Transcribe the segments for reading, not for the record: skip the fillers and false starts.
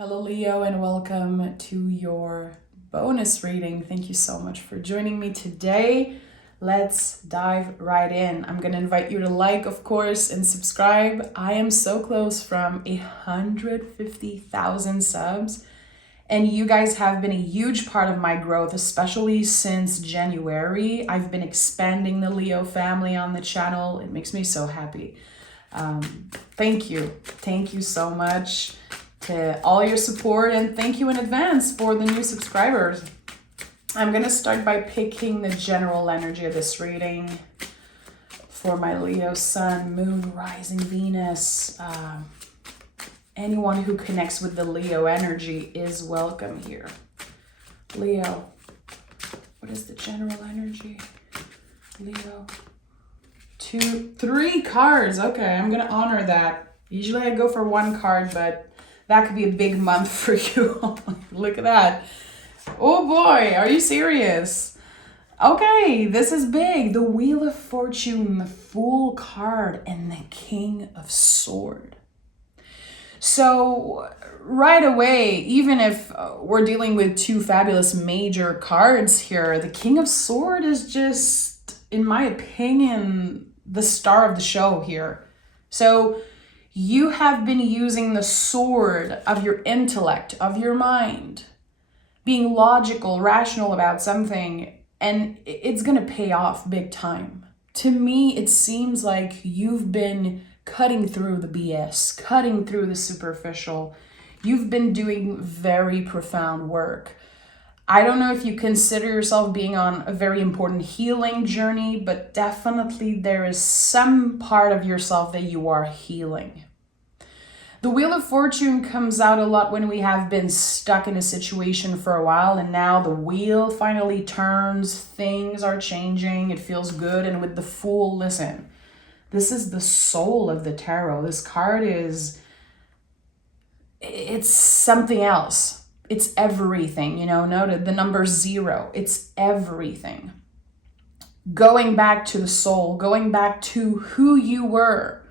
Hello, Leo, and welcome to your bonus reading. Thank you so much for joining me today. Let's dive right in. I'm going to invite you to like, of course, and subscribe. I am so close from 150,000 subs, and you guys have been a huge part of my growth, especially since January. I've been expanding the Leo family on the channel. It makes me so happy. Thank you. Thank you so much to all your support, and thank you in advance for the new subscribers. I'm going to start by picking the general energy of this reading for my Leo Sun, Moon, Rising, Venus. Anyone who connects with the Leo energy is welcome here. Leo, what is the general energy? Leo. 3 cards. Okay, I'm going to honor that. Usually I go for 1 card, but that could be a big month for you. Look at that. Oh boy, are you serious? Okay, this is big. The Wheel of Fortune, the Fool card, and the King of Sword. So right away, even if we're dealing with 2 fabulous major cards here, the King of Sword is just, in my opinion, the star of the show here. So you have been using the sword of your intellect, of your mind, being logical, rational about something, and it's going to pay off big time. To me, it seems like you've been cutting through the BS, cutting through the superficial. You've been doing very profound work. I don't know if you consider yourself being on a very important healing journey, but definitely there is some part of yourself that you are healing. The Wheel of Fortune comes out a lot when we have been stuck in a situation for a while, and now the wheel finally turns, things are changing, it feels good. And with the Fool, listen, this is the soul of the tarot. This card it's something else. It's everything, noted the number 0. It's everything. Going back to the soul, going back to who you were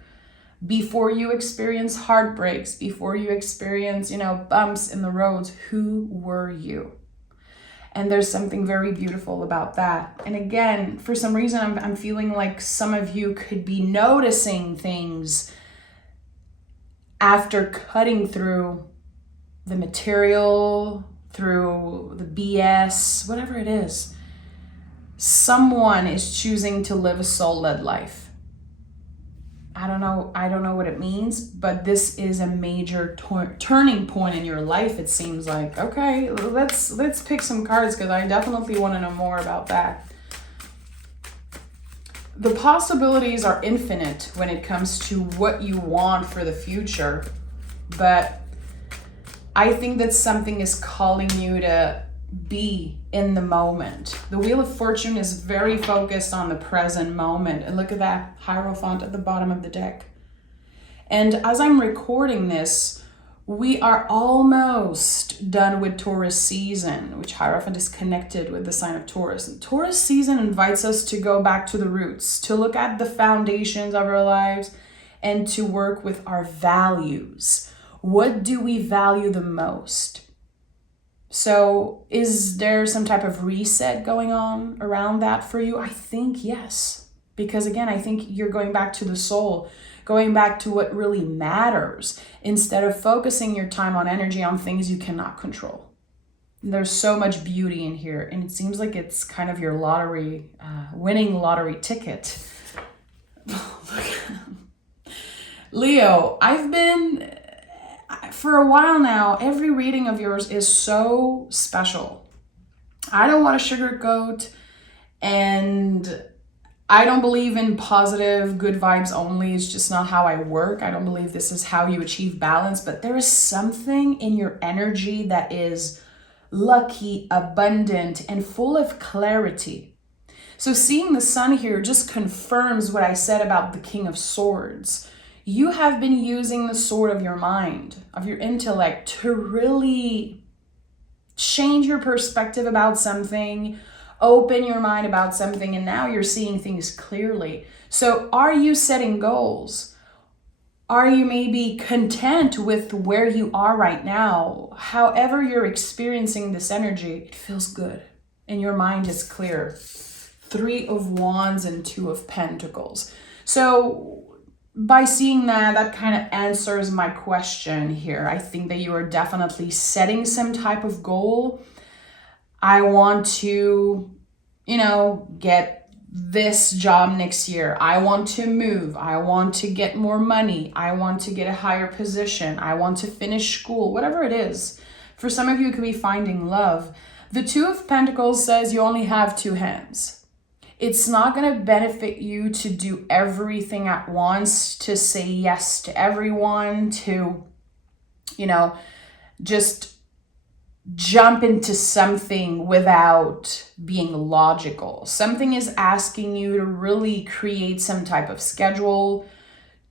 before you experience heartbreaks, before you experience, bumps in the roads. Who were you? And there's something very beautiful about that. And again, for some reason, I'm feeling like some of you could be noticing things after cutting through the material, through the BS, whatever it is. Someone is choosing to live a soul-led life. I don't know what it means, but this is a major turning point in your life, it seems like. Okay, let's pick some cards, because I definitely want to know more about that. The possibilities are infinite when it comes to what you want for the future, but I think that something is calling you to be in the moment. The Wheel of Fortune is very focused on the present moment. And look at that Hierophant at the bottom of the deck. And as I'm recording this, we are almost done with Taurus season, which Hierophant is connected with the sign of Taurus. And Taurus season invites us to go back to the roots, to look at the foundations of our lives, and to work with our values. What do we value the most? So is there some type of reset going on around that for you? I think yes. Because again, I think you're going back to the soul, going back to what really matters, instead of focusing your time on energy on things you cannot control. There's so much beauty in here, and it seems like it's kind of your lottery, winning lottery ticket. Leo, I've been... For a while now, every reading of yours is so special. I don't want to sugarcoat, and I don't believe in positive, good vibes only. It's just not how I work. I don't believe this is how you achieve balance, but there is something in your energy that is lucky, abundant, and full of clarity. So seeing the sun here just confirms what I said about the King of Swords. You have been using the sword of your mind, of your intellect, to really change your perspective about something, open your mind about something, and now you're seeing things clearly. So are you setting goals? Are you maybe content with where you are right now? However you're experiencing this energy, it feels good and your mind is clear. 3 of Wands and 2 of Pentacles. So by seeing that, that kind of answers my question here. I think that you are definitely setting some type of goal. I want to, get this job next year. I want to move. I want to get more money. I want to get a higher position. I want to finish school, whatever it is. For some of you, it could be finding love. The 2 of Pentacles says you only have 2 hands. It's not going to benefit you to do everything at once, to say yes to everyone, to, just jump into something without being logical. Something is asking you to really create some type of schedule,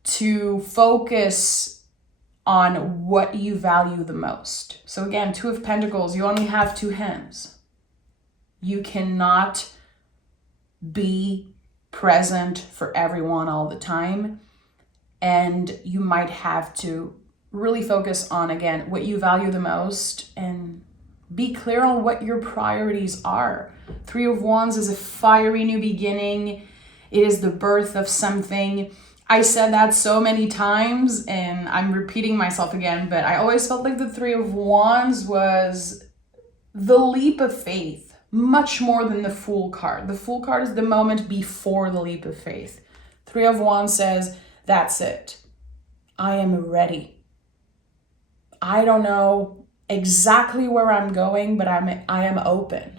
to focus on what you value the most. So again, 2 of Pentacles, you only have 2 hands. You cannot be present for everyone all the time. And you might have to really focus on, again, what you value the most and be clear on what your priorities are. 3 of Wands is a fiery new beginning. It is the birth of something. I said that so many times and I'm repeating myself again, but I always felt like the 3 of Wands was the leap of faith, much more than the Fool card. The Fool card is the moment before the leap of faith. 3 of Wands says, that's it. I am ready. I don't know exactly where I'm going, but I am open.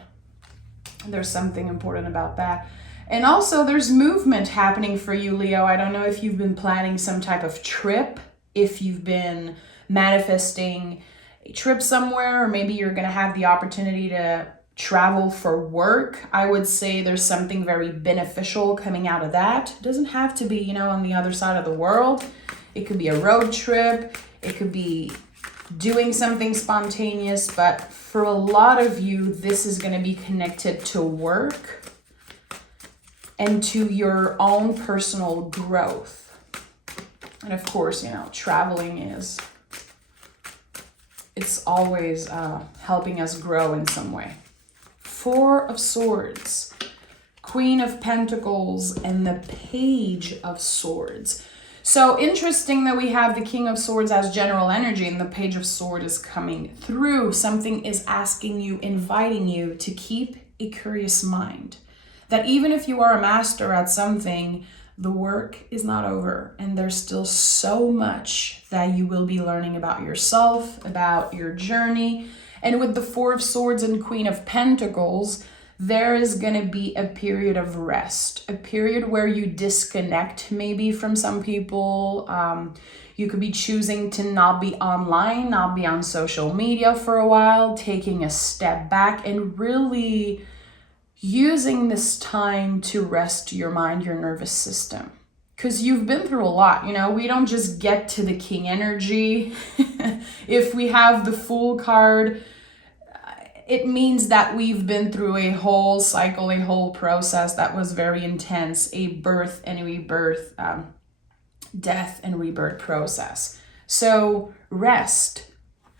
There's something important about that. And also there's movement happening for you, Leo. I don't know if you've been planning some type of trip, if you've been manifesting a trip somewhere, or maybe you're going to have the opportunity to travel for work. I would say there's something very beneficial coming out of that. It doesn't have to be, on the other side of the world. It could be a road trip. It could be doing something spontaneous, but for a lot of you, this is going to be connected to work and to your own personal growth. And of course, traveling it's always helping us grow in some way. 4 of Swords, Queen of Pentacles, and the Page of Swords. So interesting that we have the King of Swords as general energy and the Page of Swords is coming through. Something is asking you, inviting you to keep a curious mind. That even if you are a master at something, the work is not over. And there's still so much that you will be learning about yourself, about your journey. And with the 4 of Swords and Queen of Pentacles, there is going to be a period of rest, a period where you disconnect maybe from some people. You could be choosing to not be online, not be on social media for a while, taking a step back and really using this time to rest your mind, your nervous system. Because you've been through a lot, we don't just get to the King energy. If we have the Fool card, it means that we've been through a whole cycle, a whole process that was very intense, a birth and rebirth, death and rebirth process. So rest,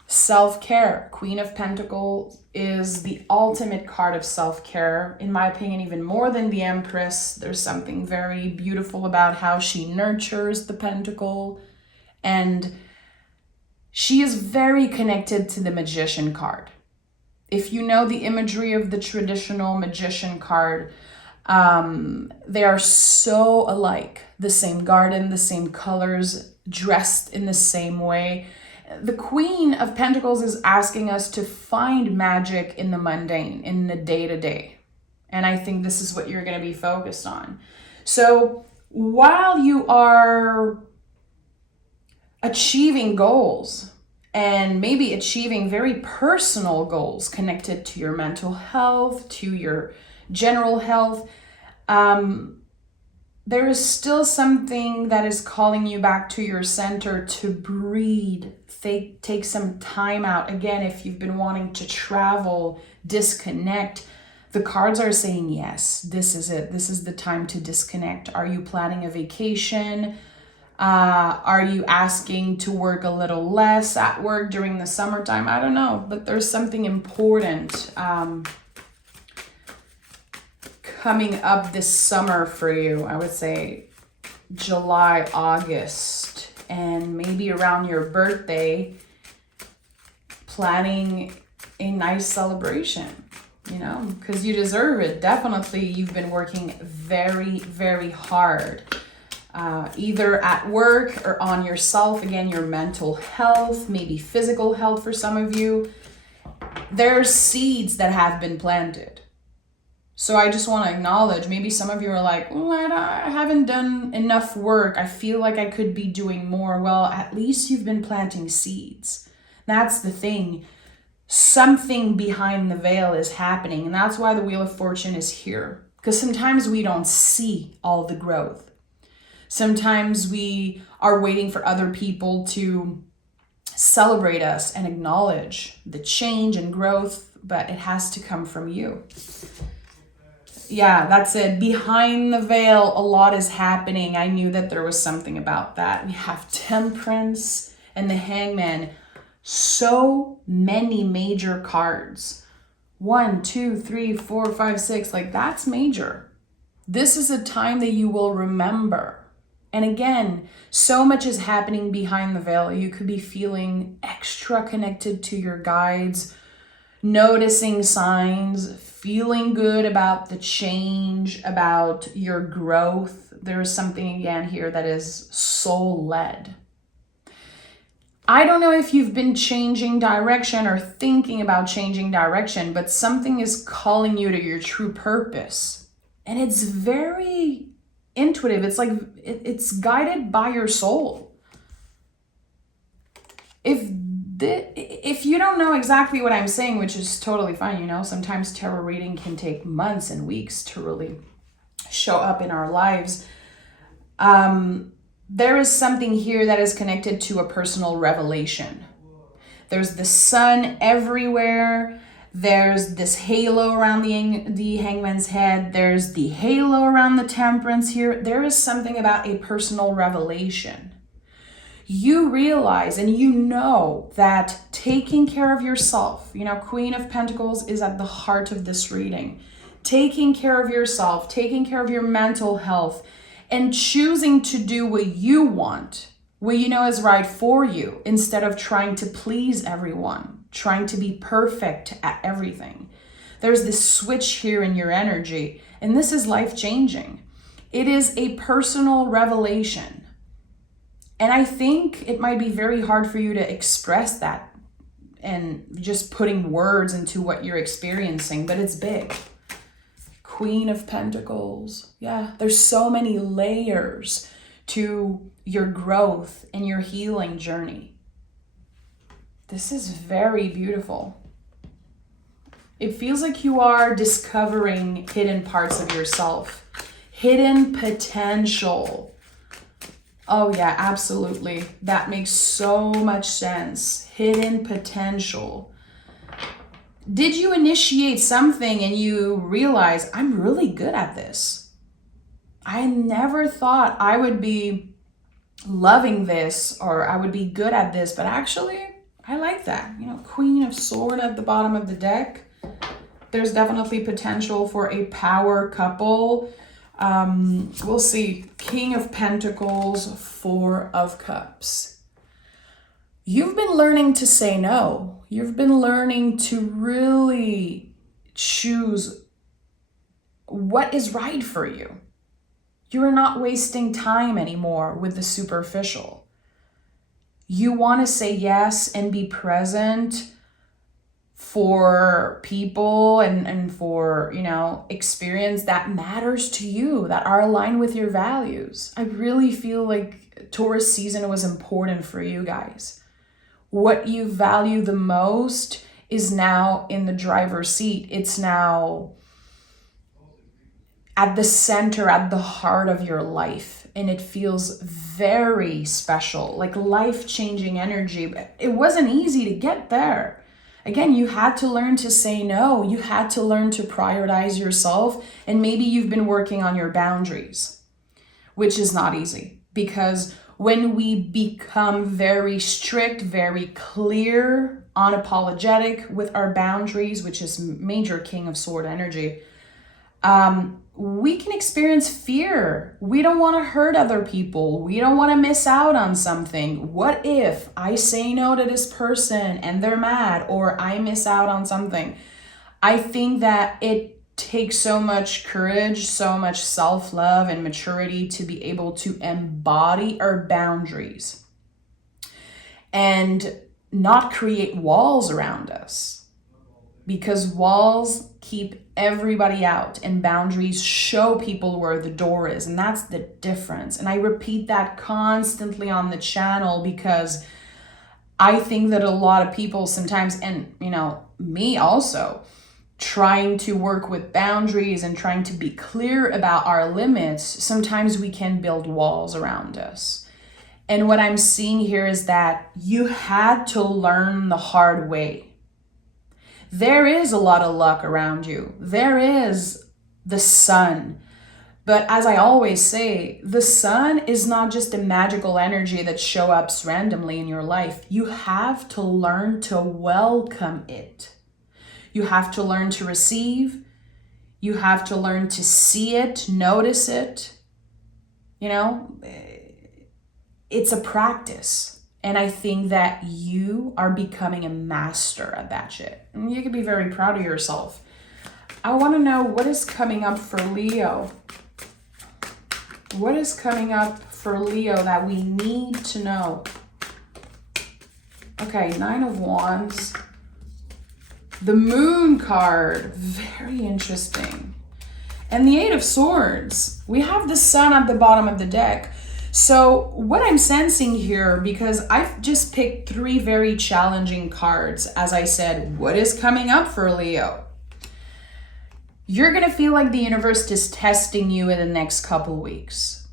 self-care. Queen of Pentacles is the ultimate card of self-care. In my opinion, even more than the Empress. There's something very beautiful about how she nurtures the Pentacle. And she is very connected to the Magician card. If you know the imagery of the traditional Magician card, they are so alike. The same garden, the same colors, dressed in the same way. The Queen of Pentacles is asking us to find magic in the mundane, in the day-to-day. And I think this is what you're going to be focused on. So while you are achieving goals, and maybe achieving very personal goals connected to your mental health, to your general health, there is still something that is calling you back to your center to breathe. Take some time out. Again, if you've been wanting to travel, disconnect, the cards are saying, yes, this is it. This is the time to disconnect. Are you planning a vacation? Are you asking to work a little less at work during the summertime? I don't know, but there's something important coming up this summer for you. I would say July, August, and maybe around your birthday, planning a nice celebration, you know, because you deserve it. Definitely, you've been working very, very hard, either at work or on yourself. Again, your mental health, maybe physical health for some of you. There's seeds that have been planted. So I just want to acknowledge, maybe some of you are like, oh, I haven't done enough work. I feel like I could be doing more. Well, at least you've been planting seeds. That's the thing. Something behind the veil is happening. And that's why the Wheel of Fortune is here. Because sometimes we don't see all the growth. Sometimes we are waiting for other people to celebrate us and acknowledge the change and growth, but it has to come from you. Yeah, that's it. Behind the veil, a lot is happening. I knew that there was something about that. We have Temperance and the Hangman. So many major cards. 1, 2, 3, 4, 5, 6. Like, that's major. This is a time that you will remember. And again, so much is happening behind the veil. You could be feeling extra connected to your guides, noticing signs, feeling good about the change, about your growth. There's something again here that is soul-led. I don't know if you've been changing direction or thinking about changing direction, but something is calling you to your true purpose. And it's very intuitive. It's like it's guided by your soul. If you don't know exactly what I'm saying, which is totally fine, you know, sometimes tarot reading can take months and weeks to really show up in our lives. There is something here that is connected to a personal revelation. There's the sun everywhere. There's this halo around the Hangman's head. There's the halo around the Temperance here. There is something about a personal revelation. You realize and you know that taking care of yourself, you know, Queen of Pentacles is at the heart of this reading. Taking care of yourself, taking care of your mental health, and choosing to do what you want, what you know is right for you, instead of trying to please everyone, trying to be perfect at everything. There's this switch here in your energy, and this is life-changing. It is a personal revelation. And I think it might be very hard for you to express that and just putting words into what you're experiencing, but it's big. Queen of Pentacles. Yeah, there's so many layers to your growth and your healing journey. This is very beautiful. It feels like you are discovering hidden parts of yourself, hidden potential. Oh yeah, absolutely. That makes so much sense. Hidden potential. Did you initiate something and you realize, I'm really good at this? I never thought I would be loving this or I would be good at this, but actually, I like that. You know, Queen of Swords at the bottom of the deck. There's definitely potential for a power couple. We'll see. King of Pentacles, Four of Cups. You've been learning to say no. You've been learning to really choose what is right for you. You're not wasting time anymore with the superficial. You want to say yes and be present for people and for, you know, experience that matters to you, that are aligned with your values. I really feel like Taurus season was important for you guys. What you value the most is now in the driver's seat. It's now at the center, at the heart of your life. And it feels very special, like life-changing energy. But it wasn't easy to get there. Again, you had to learn to say no. You had to learn to prioritize yourself. And maybe you've been working on your boundaries, which is not easy. Because when we become very strict, very clear, unapologetic with our boundaries, which is major King of Sword energy, we can experience fear. We don't want to hurt other people. We don't want to miss out on something. What if I say no to this person and they're mad, or I miss out on something? I think that it takes so much courage, so much self-love and maturity to be able to embody our boundaries and not create walls around us, because walls keep everybody out and boundaries show people where the door is, and that's the difference. And I repeat that constantly on the channel because I think that a lot of people sometimes, and me also, trying to work with boundaries and trying to be clear about our limits, sometimes we can build walls around us. And what I'm seeing here is that you had to learn the hard way. There is a lot of luck around you. There is the sun. But as I always say, the sun is not just a magical energy that shows up randomly in your life. You have to learn to welcome it. You have to learn to receive. You have to learn to see it, notice it. It's a practice. And I think that you are becoming a master at that shit. And you can be very proud of yourself. I want to know what is coming up for Leo. What is coming up for Leo that we need to know? Okay, 9 of Wands. The Moon card, very interesting. And the 8 of Swords. We have the Sun at the bottom of the deck. So what I'm sensing here, because I've just picked 3 very challenging cards, as I said, what is coming up for Leo? You're going to feel like the universe is testing you in the next couple weeks.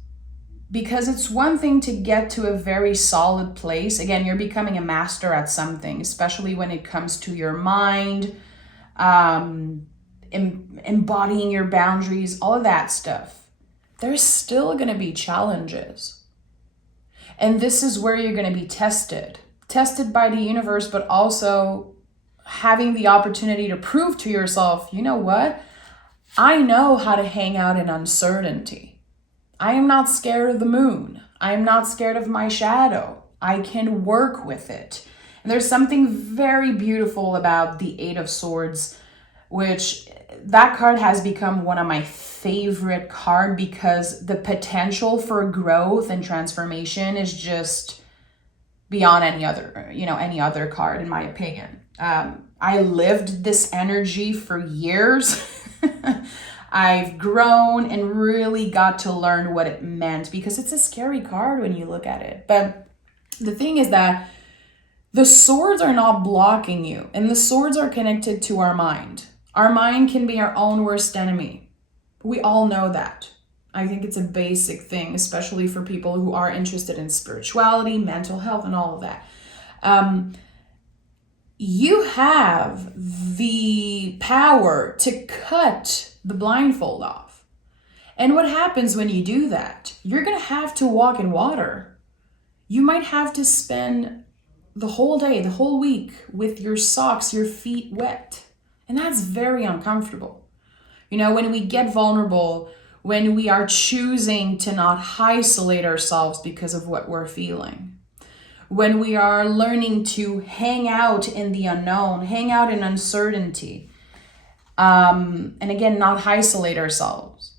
Because it's one thing to get to a very solid place. Again, you're becoming a master at something, especially when it comes to your mind, embodying your boundaries, all of that stuff. There's still going to be challenges. And this is where you're going to be tested. Tested by the universe, but also having the opportunity to prove to yourself, you know what? I know how to hang out in uncertainty. I am not scared of the moon. I am not scared of my shadow. I can work with it. And there's something very beautiful about the 8 of Swords, which that card has become one of my favorite card because the potential for growth and transformation is just beyond any other card, in my opinion. I lived this energy for years. I've grown and really got to learn what it meant, because it's a scary card when you look at it. But the thing is that the swords are not blocking you, and the swords are connected to our mind. Our mind can be our own worst enemy. We all know that. I think it's a basic thing, especially for people who are interested in spirituality, mental health, and all of that. You have the power to cut the blindfold off. And what happens when you do that? You're going to have to walk in water. You might have to spend the whole day, the whole week with your socks, your feet wet. And that's very uncomfortable. You know, when we get vulnerable, when we are choosing to not isolate ourselves because of what we're feeling, when we are learning to hang out in the unknown, hang out in uncertainty, and again, not isolate ourselves,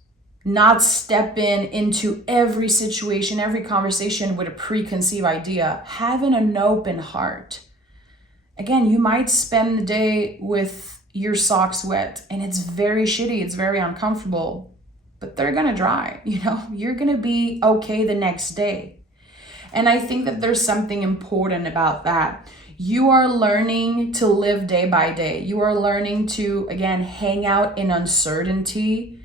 not step into every situation, every conversation with a preconceived idea, having an open heart. Again, you might spend the day with your socks wet and it's very shitty, it's very uncomfortable, but they're gonna dry, you're gonna be okay the next day. And I think that there's something important about that. You are learning to live day by day. You are learning to, again, hang out in uncertainty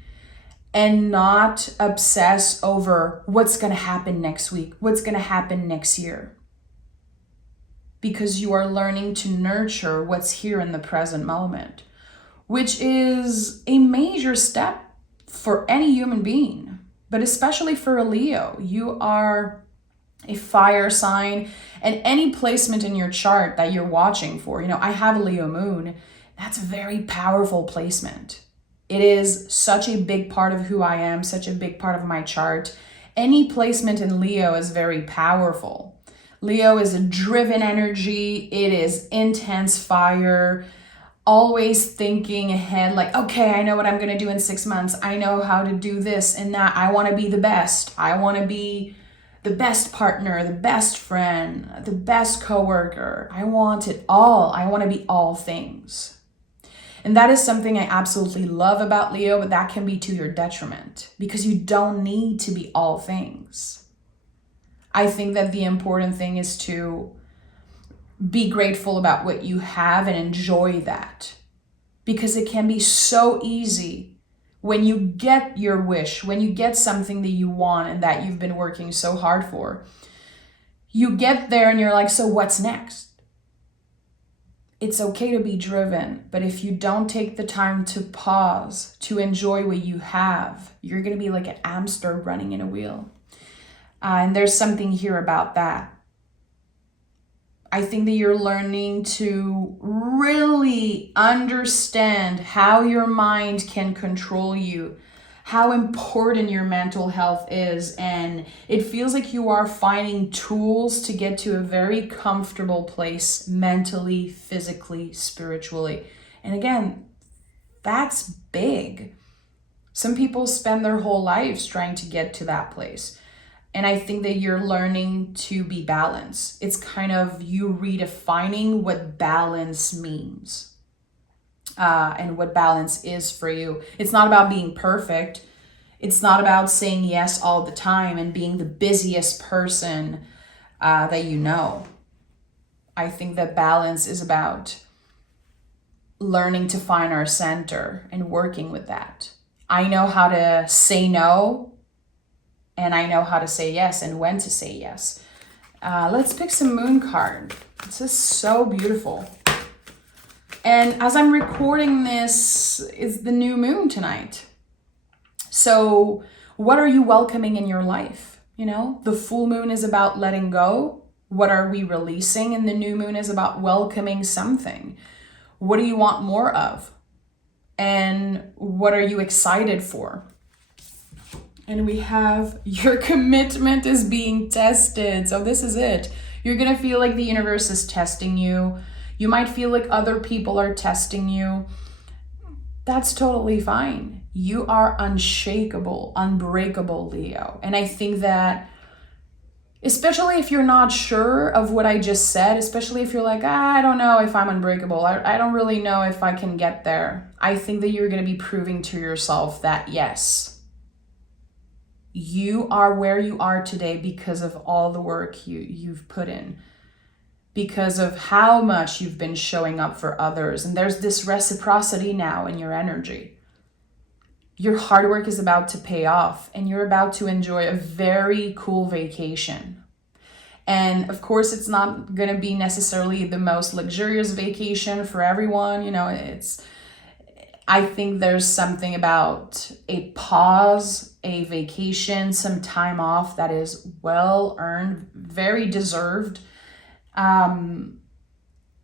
and not obsess over what's gonna happen next week, what's gonna happen next year. Because you are learning to nurture what's here in the present moment, which is a major step for any human being, but especially for a Leo. You are a fire sign, and any placement in your chart that you're watching for. I have a Leo moon. That's a very powerful placement. It is such a big part of who I am, such a big part of my chart. Any placement in Leo is very powerful. Leo is a driven energy. It is intense fire, always thinking ahead, like, okay, I know what I'm going to do in 6 months. I know how to do this and that. I want to be the best. I want to be the best partner, the best friend, the best coworker. I want it all. I want to be all things. And that is something I absolutely love about Leo, but that can be to your detriment because you don't need to be all things. I think that the important thing is to be grateful about what you have and enjoy that, because it can be so easy when you get your wish, when you get something that you want and that you've been working so hard for. You get there and you're like, so what's next? It's okay to be driven, but if you don't take the time to pause, to enjoy what you have, you're going to be like an hamster running in a wheel. And there's something here about that. I think that you're learning to really understand how your mind can control you, how important your mental health is, and it feels like you are finding tools to get to a very comfortable place mentally, physically, spiritually. And again, that's big. Some people spend their whole lives trying to get to that place. And I think that you're learning to be balanced. It's kind of you redefining what balance means. And what balance is for you. It's not about being perfect. It's not about saying yes all the time and being the busiest person that you know. I think that balance is about learning to find our center and working with that. I know how to say no, and I know how to say yes and when to say yes. Let's pick some moon card. This is so beautiful. And as I'm recording this, is the new moon tonight. So what are you welcoming in your life? The full moon is about letting go. What are we releasing? And the new moon is about welcoming something. What do you want more of? And what are you excited for? And we have your commitment is being tested. So this is it. You're going to feel like the universe is testing you. You might feel like other people are testing you. That's totally fine. You are unshakable, unbreakable, Leo. And I think that, especially if you're not sure of what I just said, especially if you're like, I don't know if I'm unbreakable. I don't really know if I can get there. I think that you're going to be proving to yourself that yes, you are where you are today because of all the work you've put in. Because of how much you've been showing up for others. And there's this reciprocity now in your energy. Your hard work is about to pay off and you're about to enjoy a very cool vacation. And of course, it's not going to be necessarily the most luxurious vacation for everyone. I think there's something about a pause, a vacation, some time off that is well earned, very deserved. And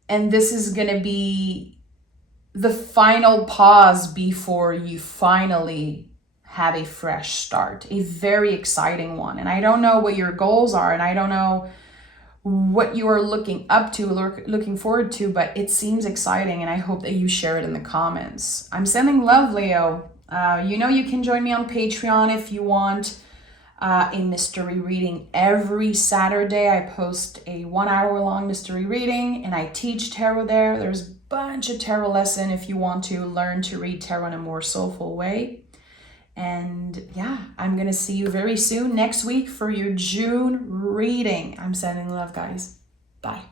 this is going to be the final pause before you finally have a fresh start, a very exciting one. And I don't know what your goals are, and I don't know what you are looking up to, looking forward to, but it seems exciting, and I hope that you share it in the comments. I'm sending love, Leo. You can join me on Patreon if you want. A mystery reading every Saturday. I post a 1 hour long mystery reading and I teach tarot there. There's a bunch of tarot lesson if you want to learn to read tarot in a more soulful way. And yeah, I'm going to see you very soon next week for your June reading. I'm sending love, guys. Bye.